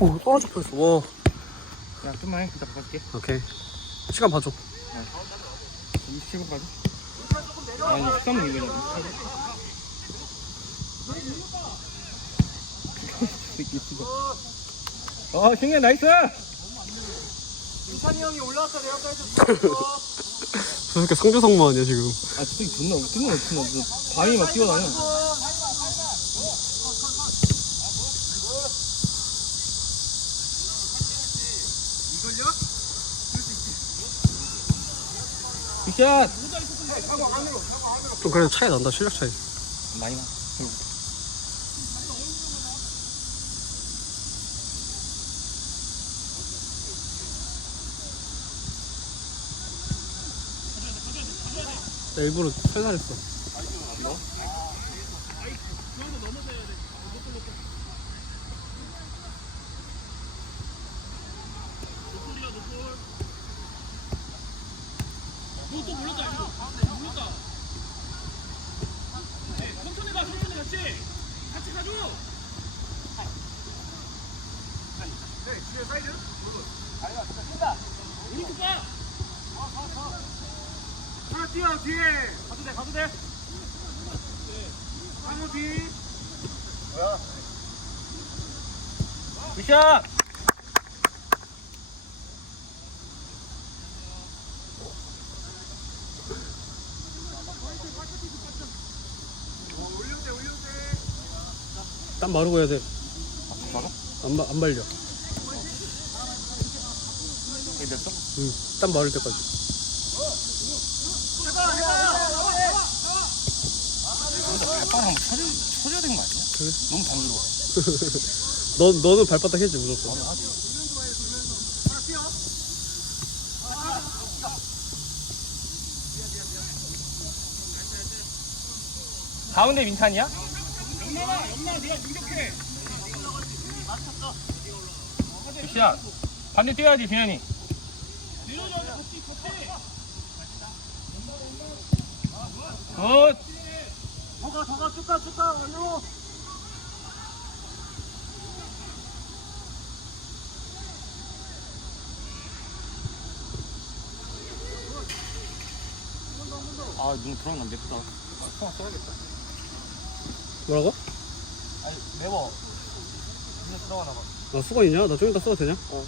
오 떨어져 버렸어. 와. 야 좀만 해 이따 바꿀게. 오케이. 시간 봐줘. 27분까지 아니 13분 이거냐고 어 승현 나이스! 저 새끼 성조성모 아니야 지금? 아 진짜 존나 웃긴 거 같구나 저 바위 막 뛰어다녀 샷! 좀 그래도 차이 난다 실력 차이. 많이 나. 나 일부러 살살했어 굿샷 땀 마르고 해야 돼? 안, 마- 안 말려? 응, 땀 마를 때까지 발바닥 한번 쳐야, 쳐야 되는 거 아니야? 그래? 너무 방들어 너, 너는 발바닥 해지 무조건 가운데 민찬이야? 굿샷 반대 뛰어야지 준현이 굿 아, 눈 들어오면 안 맵다. 아, 써야겠다. 뭐라고? 아니, 매워. 눈에 들어가나 봐. 나 수건 있냐? 나 좀 이따 써도 되냐? 어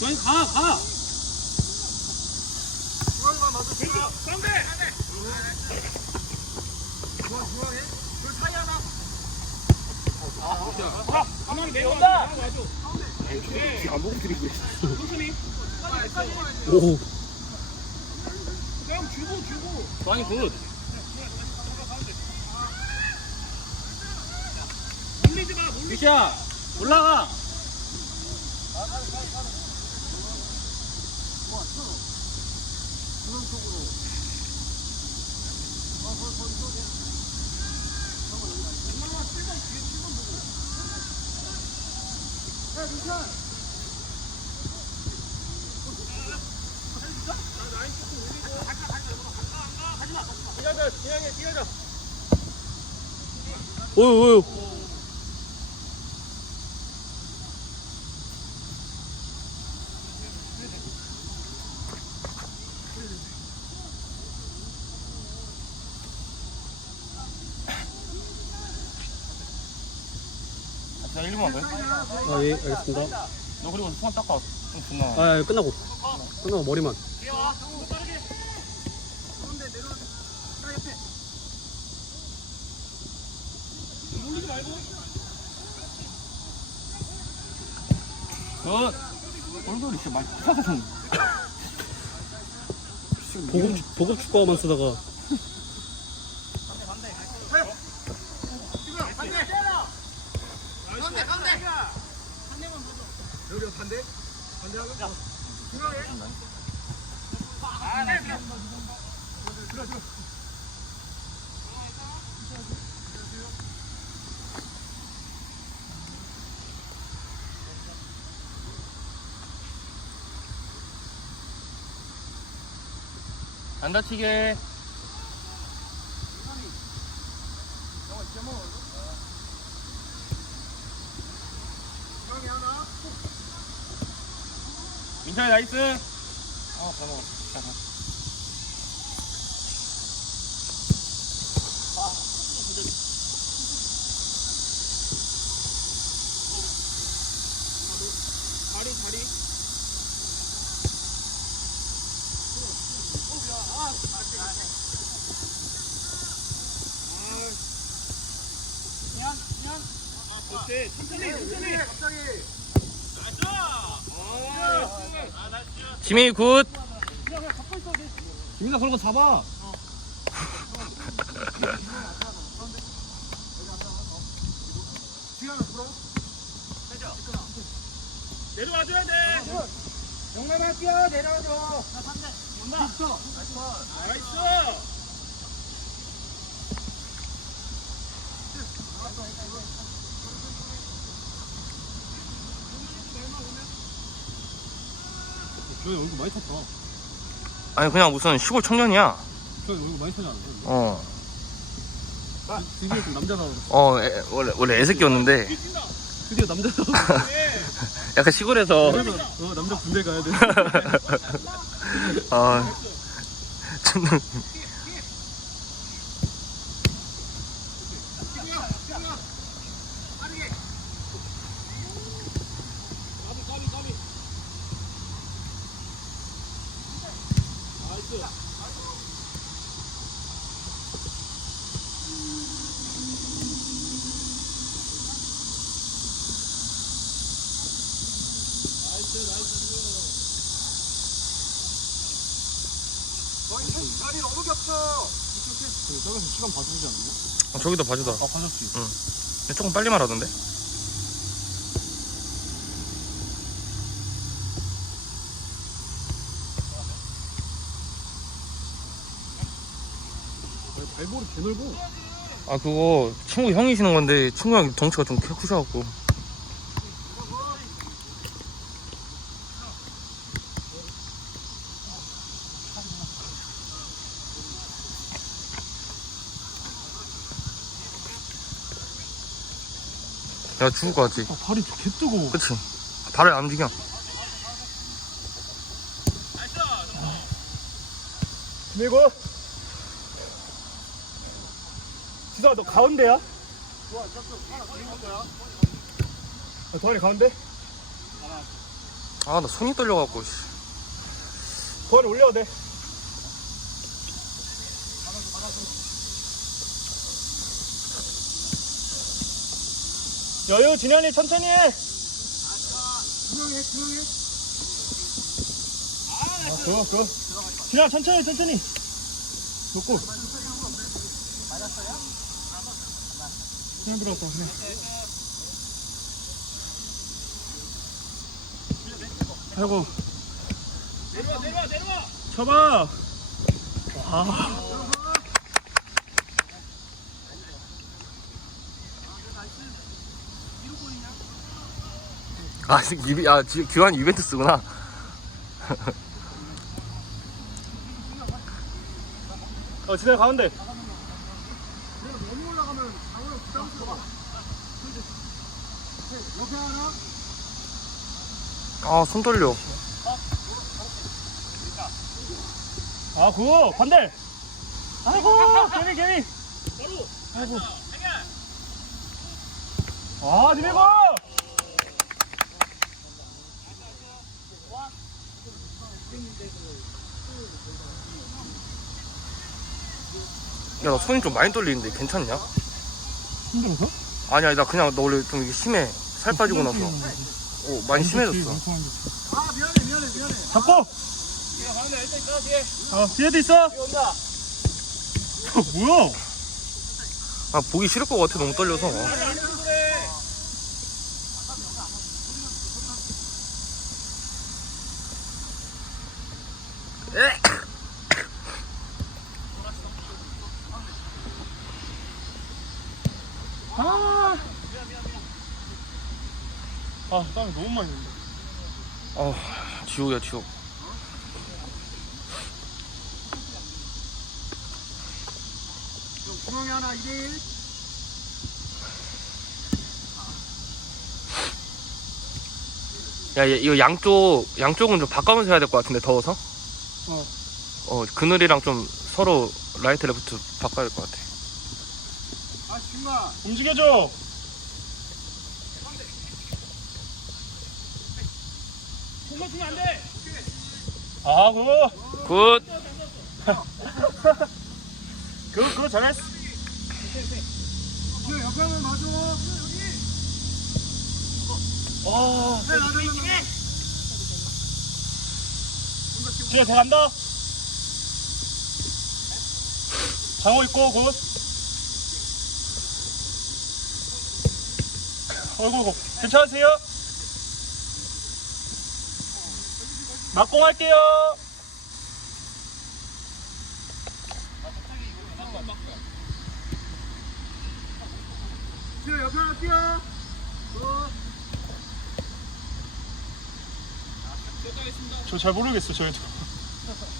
저희 가, 가! 내려온다! 안 보고 드리고 오 많이 굿. 굿샷! 올라가! 뛰어져, 진영이 뛰어져. 오유 오유 자, 1분만 더. 아예 알겠습니다 너 그리고 손 닦아. 좀 존나. 아 예, 끝나고 끝나고 머리만 굿. 얼굴이 진짜 많이. 보급 보급 축구화만 쓰다가 여기 반대? 반대하고? 중앙에? 안 다치게. 중앙에 하나? 민철이 나이스. 어, 잘 먹었어. 다리 다리. 그냥 그냥. 아, 그렇지. 천천히 천천히. 갑자기 지민이 굿. 지민아 거 잡아. 내려와줘야 돼. 영남아 뛰어 내려와줘 나 반대 영남 있어 나이스. 저 얼굴 많이 탔다. 아니 그냥 무슨 시골 청년이야. 저 얼굴 많이 타지 않았어? 어, 드디어 좀 남자 나오고 어. 애- 원래 원래 애새끼였는데. 드디어 남자 나오고 약간 시골에서. 그래서 어, 남자 군대 가야 돼. 아 좀 자리 너무 겹쳐 저기서 시간 봐주지 않나? 어, 저기도 봐주다. 아 봐줬지 조금 빨리 말하던데. 발볼이 개 넓어 아 그거 친구 형이 신은 건데 친구랑 덩치가 좀 크- 크셔갖고. 야 죽을 것 같지? 아 발이 개 뜨거워 그치? 발을 안 움직여. 밀고 지성아 너 가운데야? 어, 동아리 가운데? 아 나 손이 떨려갖고. 씨. 동아리 올려야 돼 여유 진현이 천천히 해. 아 그거 그거 진아 천천히 천천히. 놓고. 그냥 들어왔다 그냥 아이고. 내려와 내려와 내려와. 쳐봐. 아 아, 이, 아, 지- 기환이 이벤트 쓰구나. 어, 진짜 가운데. 아, 손 떨려. 아, 그거 반대. 아이고, 개미 개미. 아이고. 아, 니네고. 야, 나 손이 좀 많이 떨리는데 괜찮냐? 힘들어서? 아니, 아니, 나 그냥 너 원래 좀 이게 심해. 살 빠지고 나서. 오, 많이 심해졌어. 아, 미안해, 미안해, 미안해. 잡고. 가운데 일단 있어 뒤에. 어, 뒤에도 있어. 온다. 어, 뭐야? 아, 보기 싫을 것 같아. 너무 떨려서. 안 그래. 아. 땀이 너무 많이 난다. 어 지옥이야 지옥. 구멍이 하나 2대1 야 얘, 이거 양쪽 양쪽은 좀 바꿔면서 해야 될 것 같은데 더워서? 어. 어 그늘이랑 좀 서로 라이트 레프트 바꿔야 될 것 같아 아 움직여줘. 아 그거 굿. 그거 그거 잘했어. 지금 옆에 한번 봐줘. 와네 나도 나도 지금 들어간다. 장어 있고 굿 어이구 괜찮으세요? 막공 할게요. 옆에 하나 뛰어. 저 잘 모르겠어 저희도